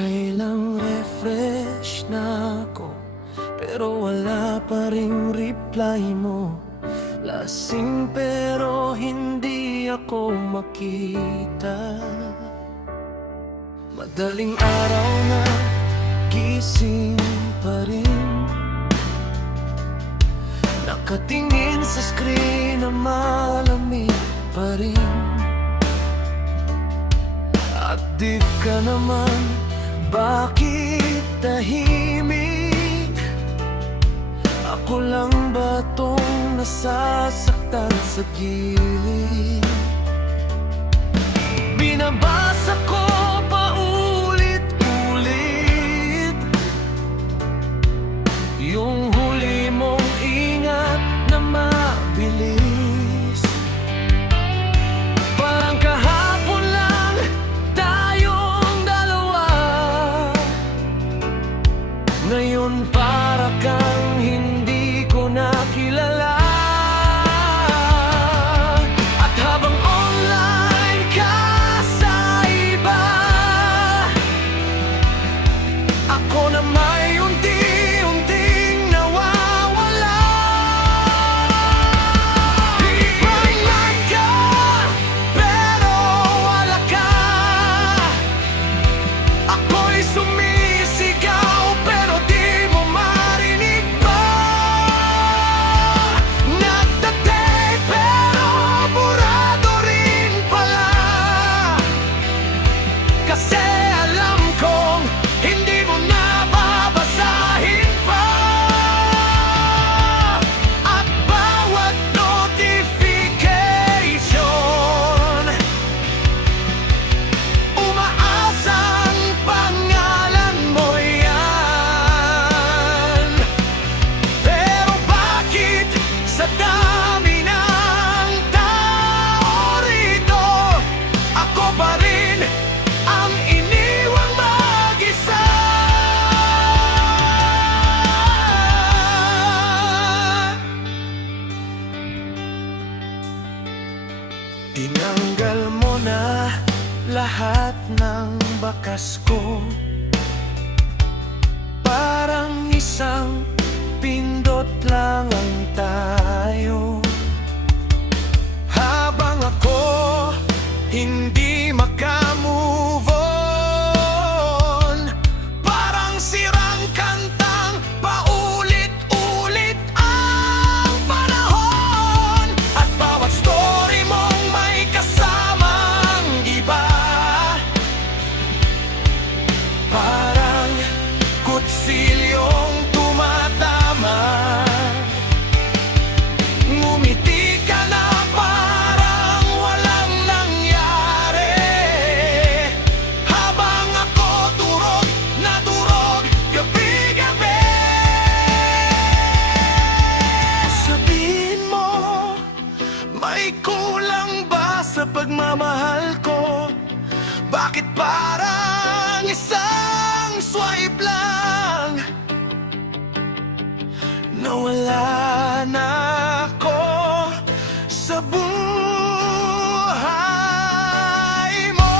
Kailang refresh na ako, pero wala pa ring reply mo. Lasing pero hindi ako makita. Madaling araw na, gising pa rin, nakatingin sa screen na malamig pa rin. Active ka naman, bakit tahimik? Ako lang ba tong nasasaktan sa gilid? Binabasa ko paulit-ulit yung huli mong ingat na mabilis. Parang kahapon lang tayong dalawa, ngayon para kang hindi ko na kilala. At habang online ka sa iba, ako na may unti-unting nawawala. Ipahingan ka, pero wala ka. Ako'y sumisigaw, pero di mo marinig pa. Nagtatay, pero burado rin pala. Kasi alam kong hindi mo nababasahin pa. At bawat notification, umaasang pangalan mo yan. Pero bakit sa dami ng tao rito, ako pa rin ang iniwang mag-isa? Tinanggal mo na lahat ng bakas ko, parang isang pindot lang ang tayo. Habang ako hindi makamove on, parang sirang kantang paulit-ulit ang panahon. At bawat story mong may kasamang iba, parang kutsilyong tumatama. Ngumiti ka na parang walang nangyari, habang ako turog na turog gabi-gabi. Sabihin mo, may kulang ba sa pagmamahal ko? Bakit parang isang swipe lang, nawala na ako sa buhay mo?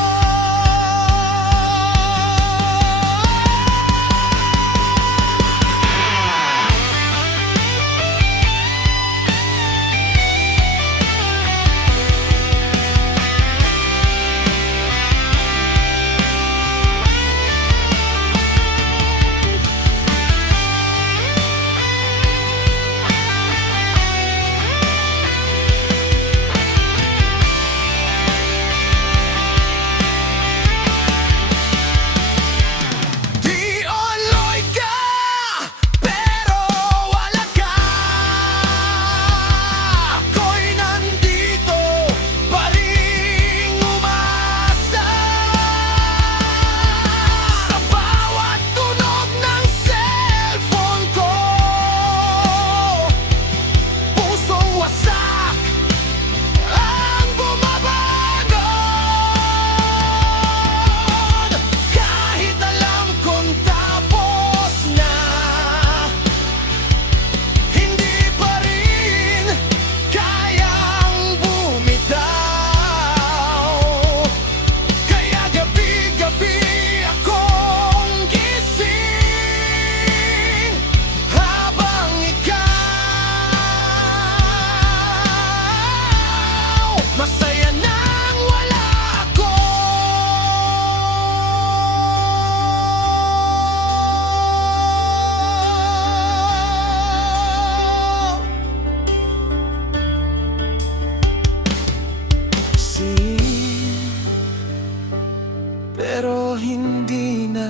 pero hindi na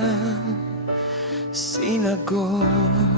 sinagot.